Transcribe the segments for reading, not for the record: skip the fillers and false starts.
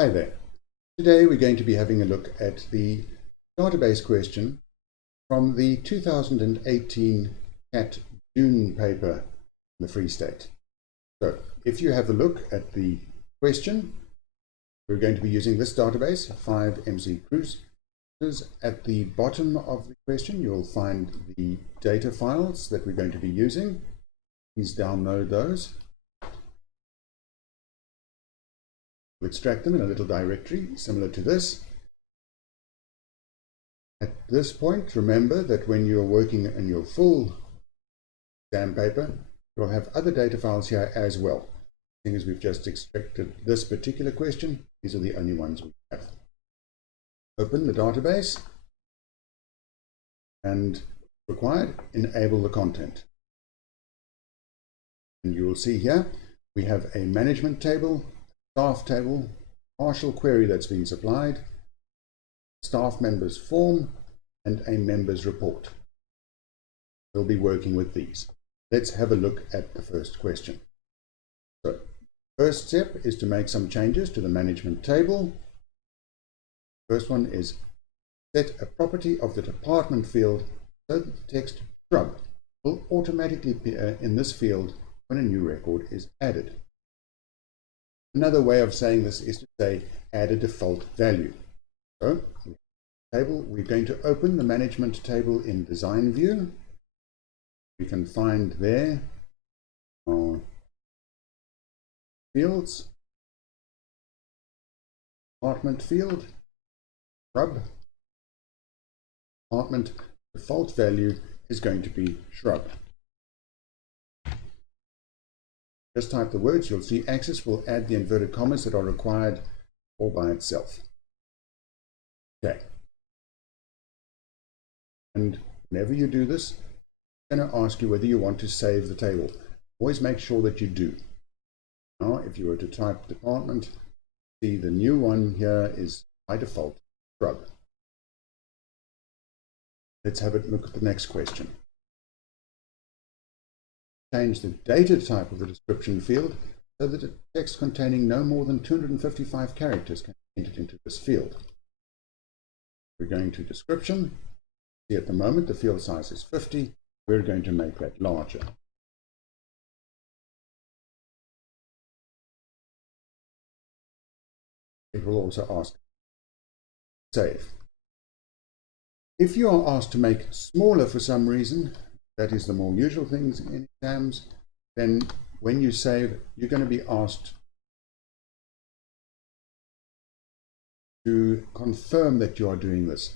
Hi there. Today we're going to be having a look at the database question from the 2018 CAT June paper in the Free State. So if you have a look at the question, we're going to be using this database, 5 MC Cruises. At the bottom of the question you'll find the data files that we're going to be using. Please download those. We'll extract them in a little directory similar to this. At this point, remember that when you're working in your full exam paper, you'll have other data files here as well. Seeing as we've just extracted this particular question, these are the only ones we have. Open the database and required, enable the content. And you will see here we have a management table, staff table, partial query that's been supplied, staff members form, and a members report. We'll be working with these. Let's have a look at the first question. So, first step is to make some changes to the management table. First one is set a property of the department field so that the text shrub will automatically appear in this field when a new record is added. Another way of saying this is to say add a default value. So we're going to open the management table in design view. We can find there our fields, department field, shrub, department default value is going to be shrub. Just type the words, you'll see Access will add the inverted commas that are required all by itself. Okay. And whenever you do this, it's going to ask you whether you want to save the table. Always make sure that you do. Now, if you were to type department, see the new one here is by default shrub. Let's have a look at the next question. Change the data type of the description field so that a text containing no more than 255 characters can be entered into this field. We're going to description. See, at the moment the field size is 50. We're going to make that larger. It will also ask save. If you are asked to make smaller for some reason, that is the more usual things in exams, then when you save, you're going to be asked to confirm that you are doing this.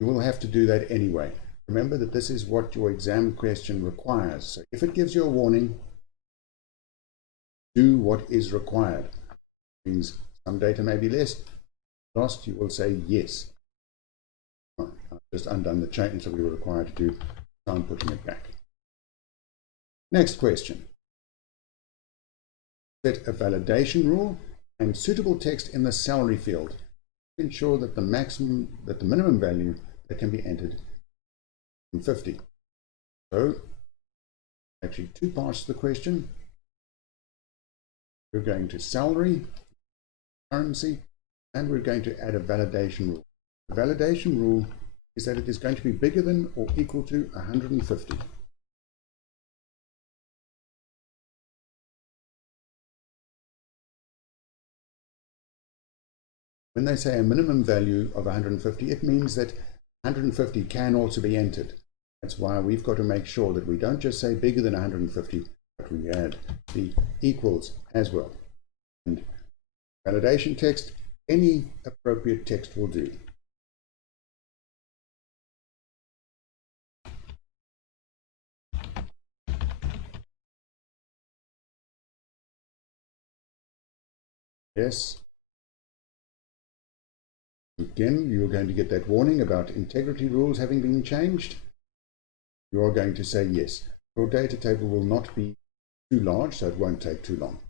You will have to do that anyway. Remember that this is what your exam question requires. So if it gives you a warning, do what is required. It means some data may be lost, you will say yes. I've just undone the change that we were required to do. So I'm putting it back. Next question. Set a validation rule and suitable text in the salary field to ensure that the minimum value that can be entered is 50. So, actually two parts to the question. We're going to salary, currency, and we're going to add a validation rule. The validation rule is that it is going to be bigger than or equal to 150. When they say a minimum value of 150, it means that 150 can also be entered. That's why we've got to make sure that we don't just say bigger than 150, but we add the equals as well. And validation text, any appropriate text will do. Yes. Again, you're going to get that warning about integrity rules having been changed. You are going to say yes. Your data table will not be too large, so it won't take too long.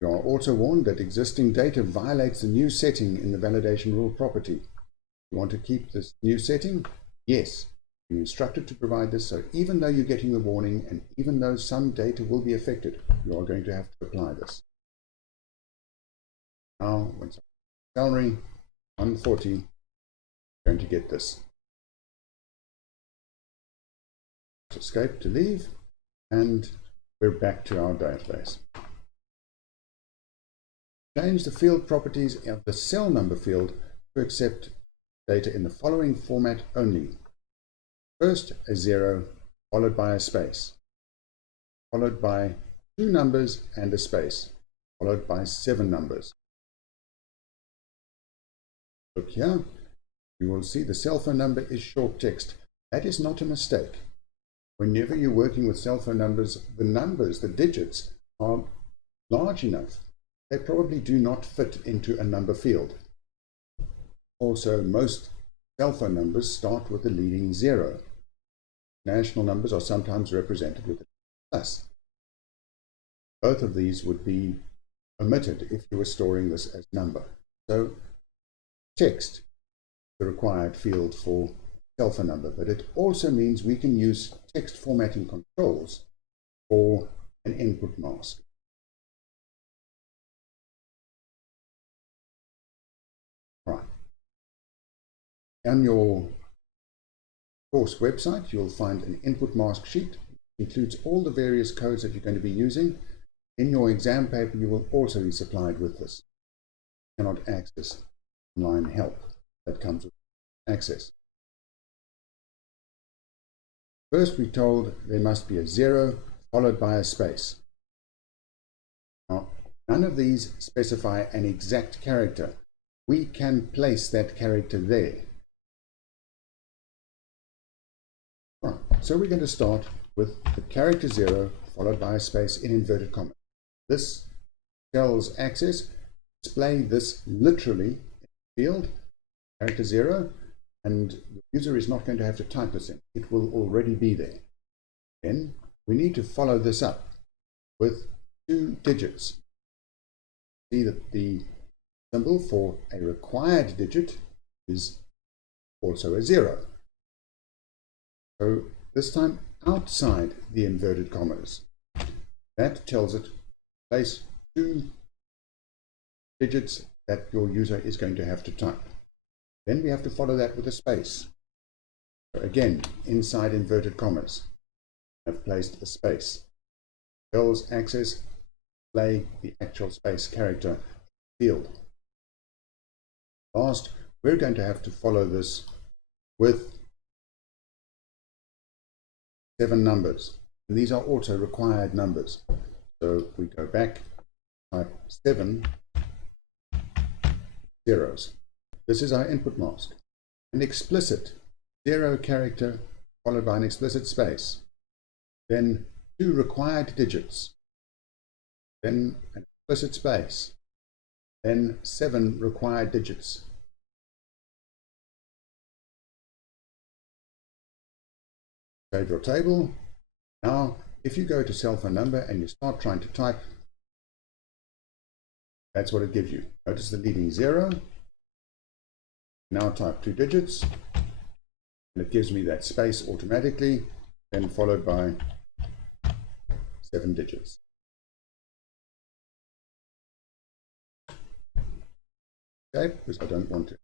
You are also warned that existing data violates the new setting in the validation rule property. You want to keep this new setting? Yes. You're instructed to provide this, so even though you're getting the warning and even though some data will be affected, you are going to have to apply this. Now, once salary 140, I'm going to get this. Escape to leave, and we're back to our database. Change the field properties of the cell number field to accept data in the following format only. First, a 0, followed by a space, followed by 2 numbers and a space, followed by 7 numbers. Look here, you will see the cell phone number is short text. That is not a mistake. Whenever you're working with cell phone numbers, the digits are large enough. They probably do not fit into a number field. Also, most cell phone numbers start with a leading 0. National numbers are sometimes represented with a plus. Both of these would be omitted if you were storing this as number. So text, the required field for cell phone number, but it also means we can use text formatting controls for an input mask. Right. On your course website, you'll find an input mask sheet. It includes all the various codes that you're going to be using. In your exam paper, you will also be supplied with this. You cannot access online help that comes with access. First, we're told there must be a 0 followed by a space. Now, none of these specify an exact character. We can place that character there. Right, so we're going to start with the character 0 followed by a space in inverted commas. This tells access, display this literally in the field, character 0, and the user is not going to have to type this in. It will already be there. Then we need to follow this up with 2 digits. See that the symbol for a required digit is also a 0. So this time outside the inverted commas. That tells it place 2 digits that your user is going to have to type. Then we have to follow that with a space. So again, inside inverted commas, I've placed a space. Tells access, display the actual space character field. Last, we're going to have to follow this with 7 numbers. And these are also required numbers. So we go back, type 7 zeros. This is our input mask. An explicit 0 character followed by an explicit space. Then 2 required digits. Then an explicit space. Then 7 required digits. Save your table. Now, if you go to cell phone number and you start trying to type, that's what it gives you. Notice the leading 0. Now type 2 digits, and it gives me that space automatically, then followed by 7 digits. Okay, because I don't want to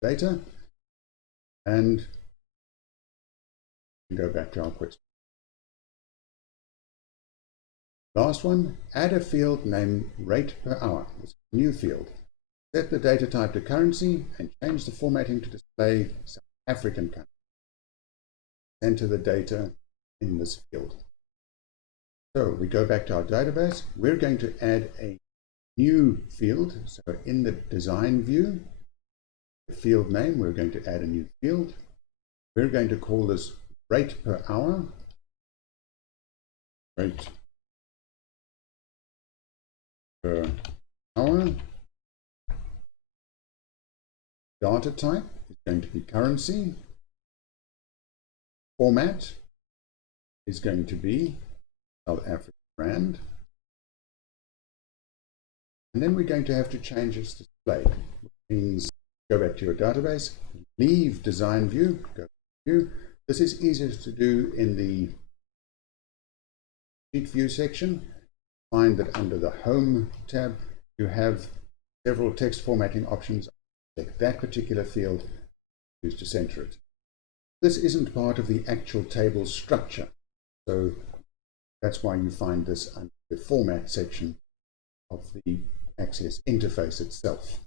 data, and go back to our question. Last one, add a field named rate per hour. It's a new field. Set the data type to currency and change the formatting to display South African currency. Enter the data in this field. So we go back to our database. We're going to add a new field. So in the design view, the field name, we're going to add a new field. We're going to call this rate per hour. Rate per hour. Data type is going to be currency. Format is going to be South African rand. And then we're going to have to change its display, which means go back to your database, leave design view, go to view. This is easier to do in the sheet view section. Find that under the home tab, you have several text formatting options. Select that particular field, choose to center it. This isn't part of the actual table structure, so that's why you find this under the format section of the Access interface itself.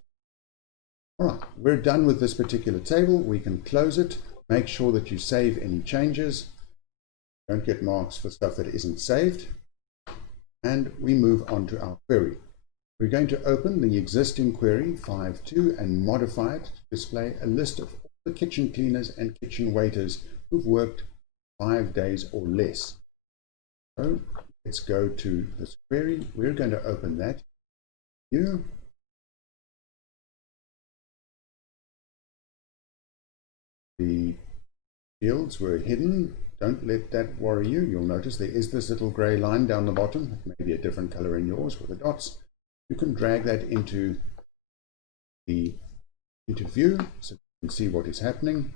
All right, we're done with this particular table. We can close it. Make sure that you save any changes. Don't get marks for stuff that isn't saved. And we move on to our query. We're going to open the existing query 5.2 and modify it to display a list of all the kitchen cleaners and kitchen waiters who've worked 5 days or less. So let's go to this query. We're going to open that. The fields were hidden. Don't let that worry you. You'll notice there is this little gray line down the bottom. It may be a different color in yours with the dots. You can drag that into view so you can see what is happening.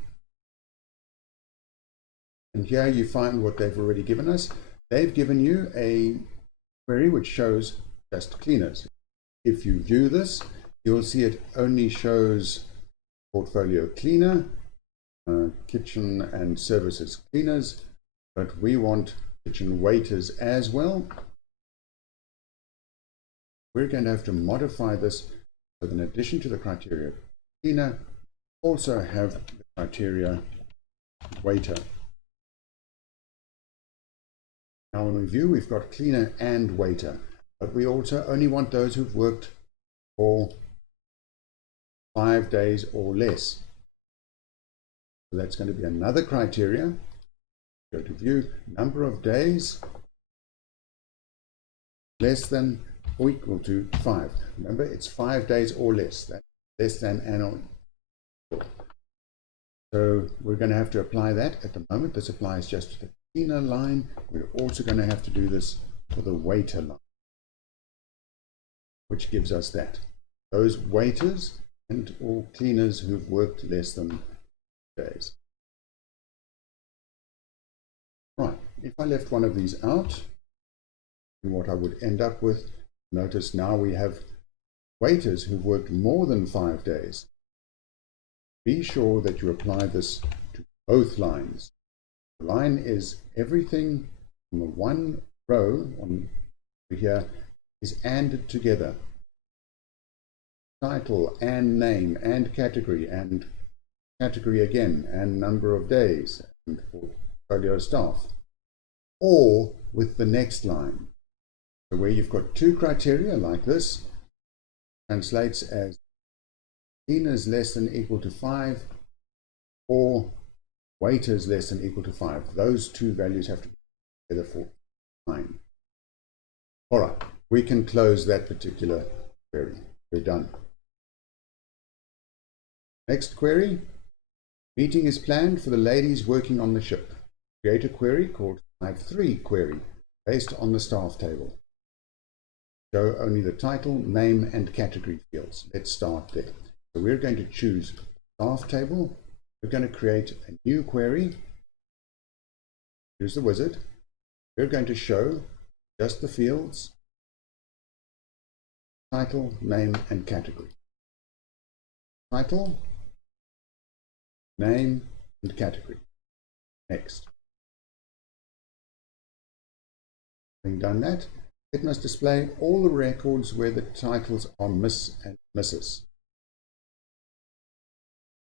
And here you find what they've already given us. They've given you a query which shows just cleaners. If you view this, you'll see it only shows portfolio cleaner, kitchen and services cleaners, but we want kitchen waiters as well. We're going to have to modify this so that in addition to the criteria cleaner, also have the criteria waiter. Now in review, we've got cleaner and waiter, but we also only want those who've worked for 5 days or less. So that's going to be another criteria. Go to view, number of days less than or equal to 5. Remember, it's 5 days or less. That's less than and or. So we're going to have to apply that. At the moment, this applies just to the cleaner line. We're also going to have to do this for the waiter line, which gives us that. Those waiters and or cleaners who've worked less than days. Right, if I left one of these out, and what I would end up with, notice now we have waiters who've worked more than 5 days. Be sure that you apply this to both lines. The line is everything on the one row on here is ANDed together. Title and name and category again, and number of days, and portfolio staff, or with the next line. So where you've got two criteria like this, translates as cleaners less than equal to 5 or waiters less than equal to 5. Those two values have to be together for 9. All right, we can close that particular query. We're done. Next query. Meeting is planned for the ladies working on the ship. Create a query called 5.3 query based on the staff table. Show only the title, name, and category fields. Let's start there. So we're going to choose staff table. We're going to create a new query. Use the wizard. We're going to show just the fields, title, name, and category. Title, name, and category. Next. Having done that, it must display all the records where the titles are Miss and Mrs.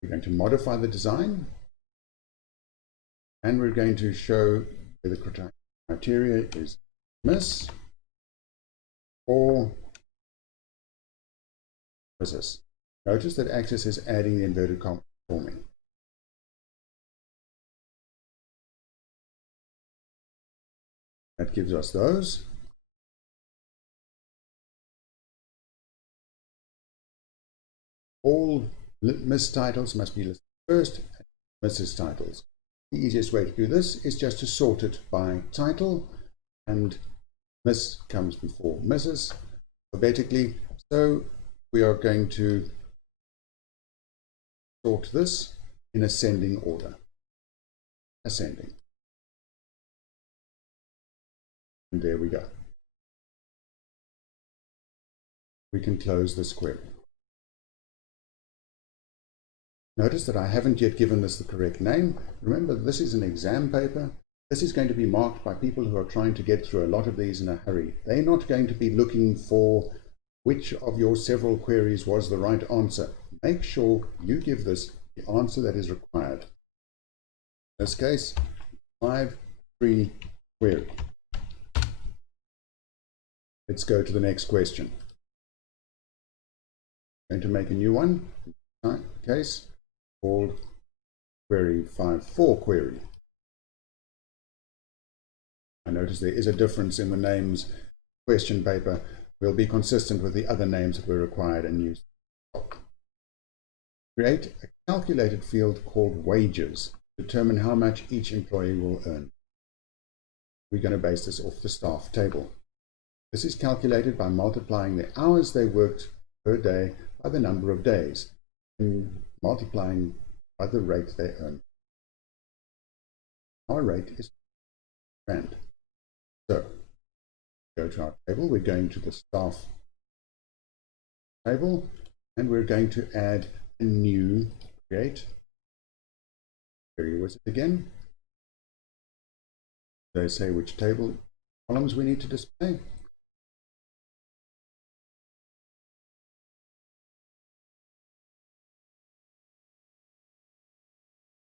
We're going to modify the design, and we're going to show where the criteria is Miss or Mrs. Notice that Access is adding the inverted comma for me. That gives us those. All Miss titles must be listed first, and Mrs titles. The easiest way to do this is just to sort it by title, and Miss comes before Mrs. alphabetically. So we are going to sort this in ascending order. Ascending. And there we go. We can close this query. Notice that I haven't yet given this the correct name. Remember, this is an exam paper. This is going to be marked by people who are trying to get through a lot of these in a hurry. They're not going to be looking for which of your several queries was the right answer. Make sure you give this the answer that is required. In this case, 5-3 query. Let's go to the next question. I'm going to make a new one, in this case, called query 5-4 query. I notice there is a difference in the names. Question paper will be consistent with the other names that were required and used. Create a calculated field called wages. Determine how much each employee will earn. We're going to base this off the staff table. This is calculated by multiplying the hours they worked per day by the number of days and multiplying by the rate they earn. Our rate is rand. So, go to our table, we're going to the staff table, and we're going to add a new create query wizard again. They say which table columns we need to display.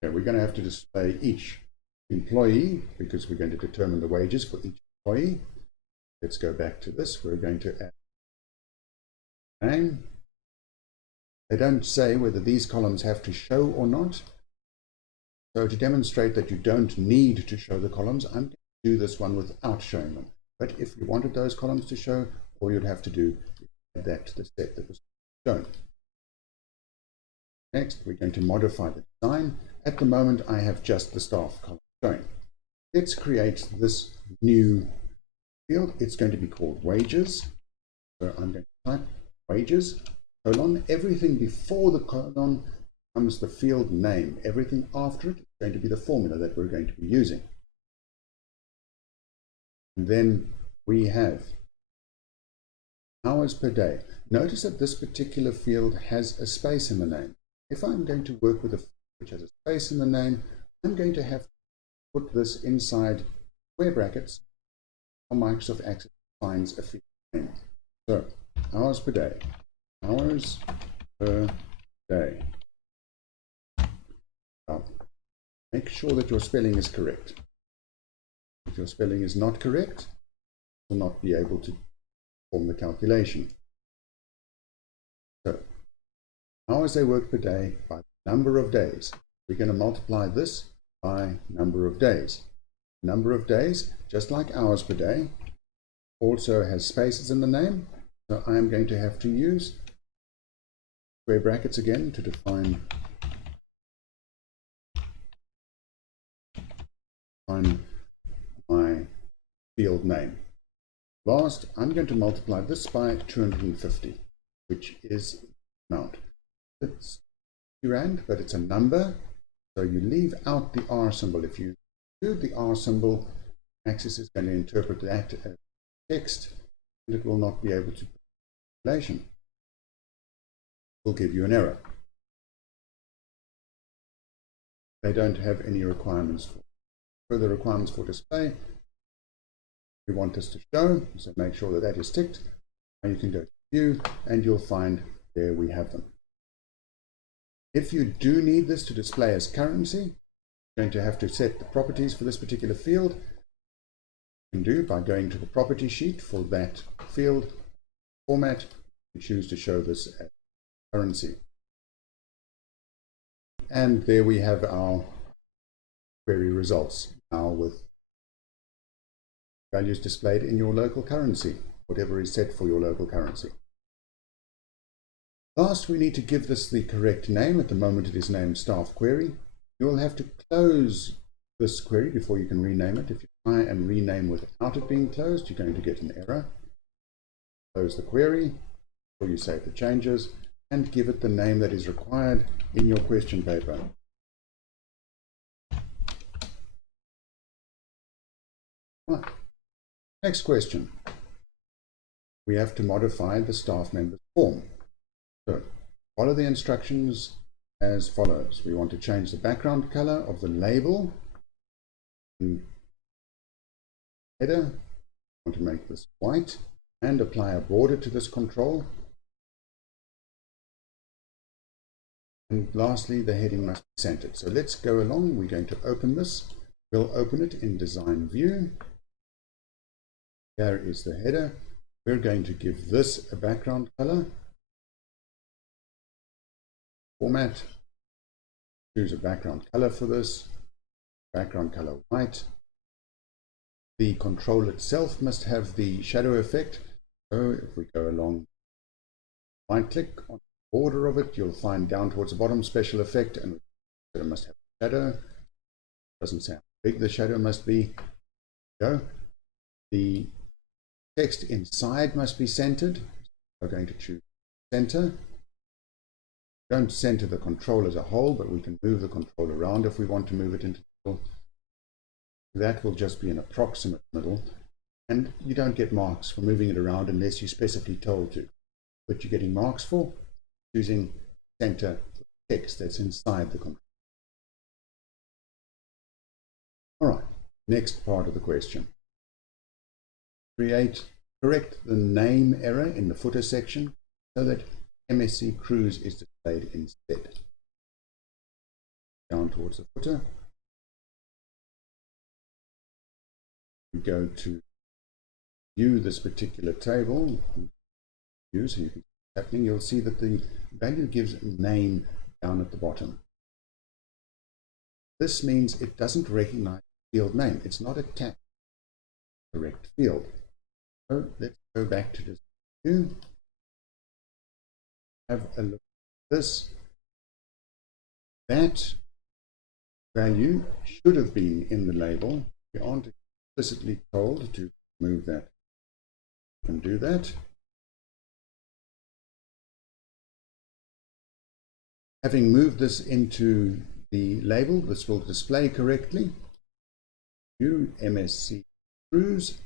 Okay, we're going to have to display each employee because we're going to determine the wages for each employee. Let's go back to this. We're going to add name. They don't say whether these columns have to show or not. So to demonstrate that you don't need to show the columns, I'm going to do this one without showing them. But if you wanted those columns to show, all you'd have to do is add that to the set that was shown. Next, we're going to modify the design. At the moment, I have just the staff column showing. Let's create this new field. It's going to be called wages. So I'm going to type wages, colon. Everything before the colon comes the field name. Everything after it is going to be the formula that we're going to be using. And then we have hours per day. Notice that this particular field has a space in the name. If I'm going to work with a field which has a space in the name, I'm going to have to put this inside square brackets how Microsoft Access defines a field name. So, hours per day. Hours per day. Now, make sure that your spelling is correct. If your spelling is not correct, you will not be able to perform the calculation. So, hours they work per day by number of days. We're going to multiply this by number of days. Number of days, just like hours per day, also has spaces in the name. So I'm going to have to use square brackets again to define my field name. Last, I'm going to multiply this by 250, which is the amount. It's rand, but it's a number, so you leave out the R symbol. If you include the R symbol, Access is going to interpret that as text, and it will not be able to calculation. It will give you an error. They don't have any requirements for further requirements for display. We want this to show, so make sure that that is ticked. And you can go to View, and you'll find there we have them. If you do need this to display as currency, you're going to have to set the properties for this particular field. You can do by going to the property sheet for that field format and choose to show this as currency. And there we have our query results, now with values displayed in your local currency, whatever is set for your local currency. Last, we need to give this the correct name. At the moment it is named staff query. You will have to close this query before you can rename it. If you try and rename without it being closed, you're going to get an error. Close the query before you save the changes and give it the name that is required in your question paper. Right. Next question. We have to modify the staff member's form. So follow the instructions as follows. We want to change the background color of the label. Header, we want to make this white and apply a border to this control. And lastly, the heading must be centered. So let's go along. We're going to open this. We'll open it in Design View. Here is the header. We're going to give this a background color. Format. Choose a background color for this. Background color white. The control itself must have the shadow effect. So if we go along, right click on the border of it, you'll find down towards the bottom special effect, and it must have shadow. Doesn't say how big the shadow must be. Go. The text inside must be centered. We're going to choose center. Don't center the control as a whole, but we can move the control around if we want to move it into the middle. That will just be an approximate middle, and you don't get marks for moving it around unless you're specifically told to. But you're getting marks for choosing center text that's inside the control. All right, next part of the question. Correct the name error in the footer section so that MSC Cruise is displayed instead. Down towards the footer. We go to view this particular table. View, so you can see what's happening. You'll see that the value gives name down at the bottom. This means it doesn't recognize field name. It's not attached to the correct field. So let's go back to this view. Have a look at this. That value should have been in the label. We aren't explicitly told to move that. You can do that. Having moved this into the label, this will display correctly. View MSC Cruise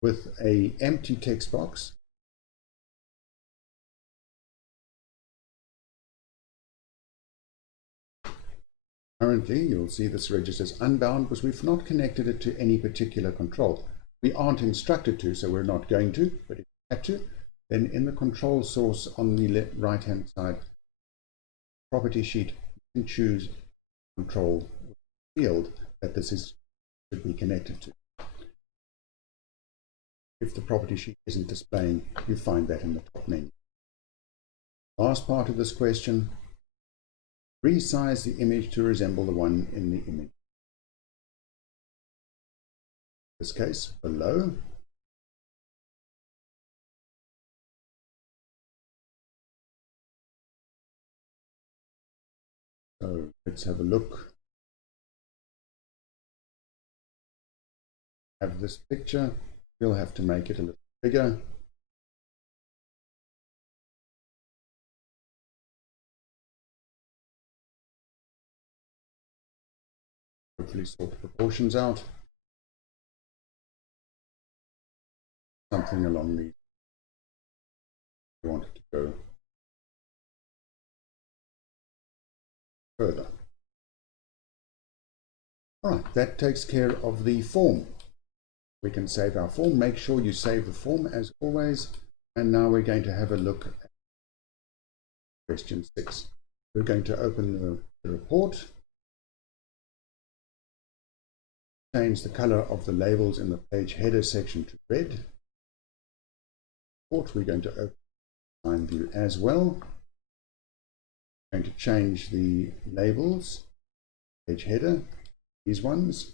with an empty text box. Currently, you'll see this registers unbound because we've not connected it to any particular control. We aren't instructed to, so we're not going to, but if we had to, then in the control source on the right-hand side property sheet, you can choose control field that this should be connected to. If the property sheet isn't displaying, you find that in the top menu. Last part of this question. Resize the image to resemble the one in the image. In this case, below. So let's have a look. Have this picture. We'll have to make it a little bigger. Hopefully sort the proportions out. Something along these. We want it to go further. All right, that takes care of the form. We can save our form. Make sure you save the form as always. And now we're going to have a look at question 6. We're going to open the report. Change the color of the labels in the page header section to red. We're going to open Design View as well. We're going to change the labels, page header, these ones.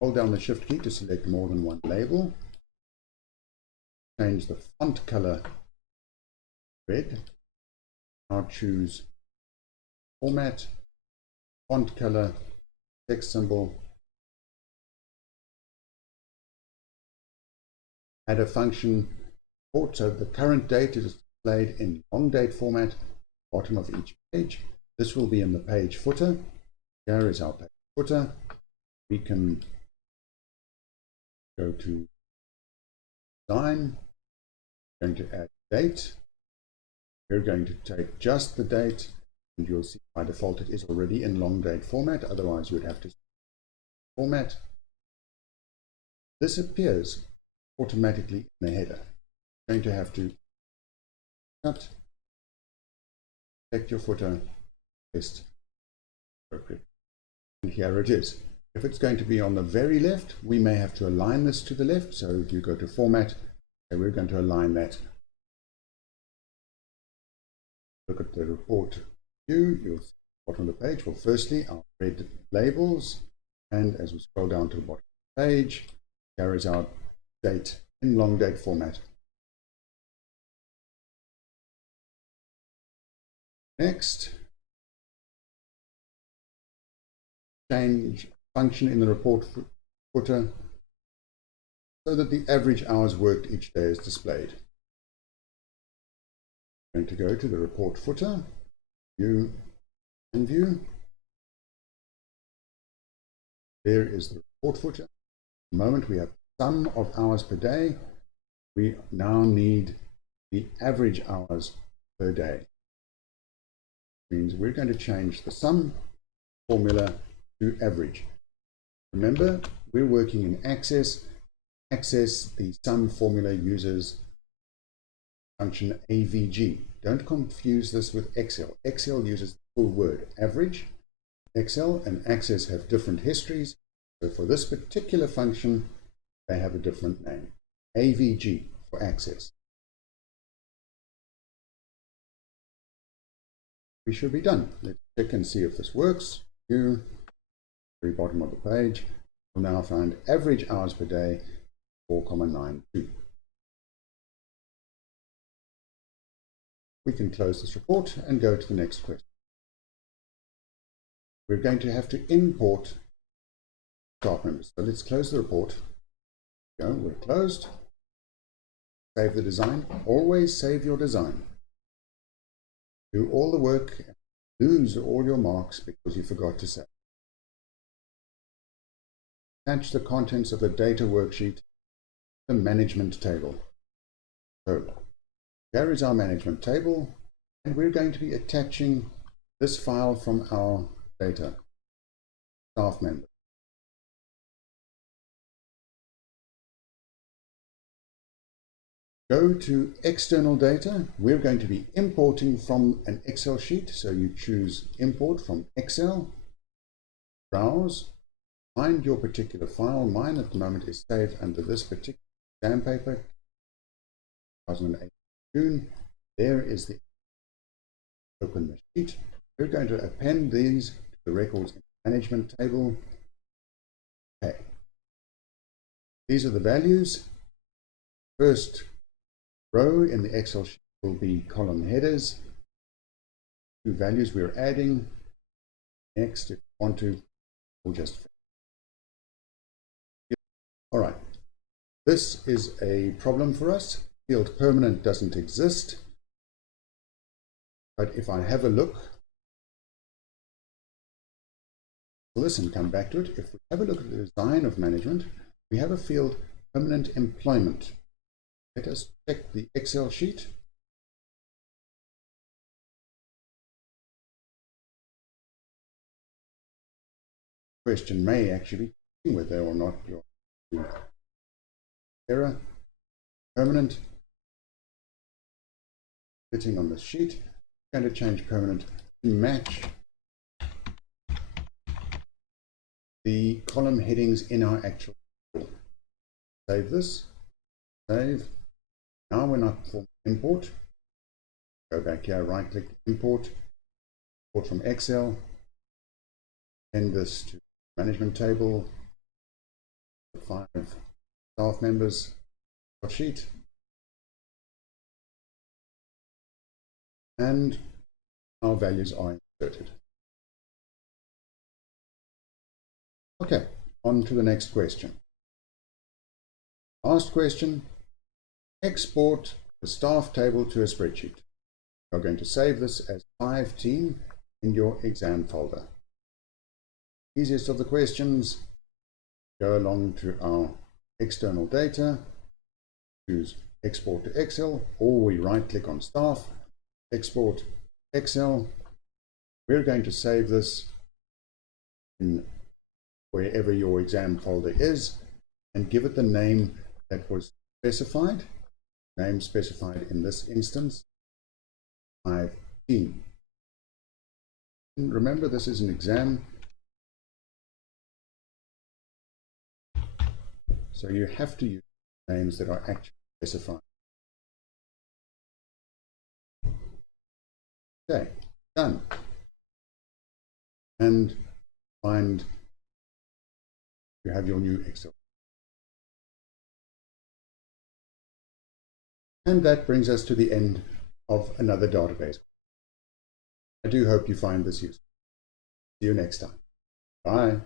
Hold down the Shift key to select more than one label. Change the font color red. Now choose Format, Font Color, Text Symbol. Add a function report so the current date is displayed in long date format, bottom of each page. This will be in the page footer. Here is our page footer. We can go to Design. We're going to add date. We're going to take just the date And you'll see by default it is already in long date format, otherwise you would have to format. This appears automatically in the header. You're going to have to cut, select your footer, paste appropriate. And here it is. If it's going to be on the very left, we may have to align this to the left. So if you go to format, okay, we're going to align that. Look at the report view, you'll see the bottom of the page. Well, firstly, our red labels, and as we scroll down to the bottom of the page, here is our date in long date format. Next, change function in the report footer so that the average hours worked each day is displayed. I'm going to go to the report footer, view and view. There is the report footer. At the moment we have sum of hours per day. We now need the average hours per day. Means we're going to change the sum formula to average. Remember, we're working in Access. Access, the sum formula uses function AVG. Don't confuse this with Excel. Excel uses the full word average. Excel and Access have different histories. So for this particular function, they have a different name. AVG for Access. We should be done. Let's check and see if this works. View, very bottom of the page. We'll now find average hours per day, 4,92. We can close this report and go to the next question. We're going to have to import staff members. So let's close the report. Go, we're closed. Save the design. Always save your design. Do all the work, lose all your marks because you forgot to save. Attach the contents of the data worksheet, the management table. So here is our management table, and we're going to be attaching this file from our data, staff member. Go to external data. We're going to be importing from an Excel sheet. So you choose import from Excel, browse, find your particular file. Mine at the moment is saved under this particular exam paper, 2008 June. There is the open the sheet. We're going to append these to the records management table. Okay. These are the values. First row in the Excel sheet will be column headers. Two values we're adding. Next, if you want to, we'll just. All right. This is a problem for us. Field permanent doesn't exist. But if I have a look, listen, come back to it. If we have a look at the design of management, we have a field permanent employment. Let us check the Excel sheet. Question may actually be whether or not your error permanent sitting on the sheet. I'm going to change permanent to match the column headings in our actual field. Save this. Save. Now we're not for import. Go back here, right click, import from Excel, send this to management table, 5 staff members sheet, and our values are inserted. Okay, on to the next question. Last question. Export the staff table to a spreadsheet. You're going to save this as 5 team in your exam folder. Easiest of the questions. Go along to our external data, choose export to Excel, or we right click on staff, export Excel, We're going to save this in wherever your exam folder is and give it the name that was specified. Name specified in this instance, 5 team. And remember, this is an exam, so you have to use names that are actually specified. Okay, done. And find you have your new Excel. And that brings us to the end of another database. I do hope you find this useful. See you next time. Bye.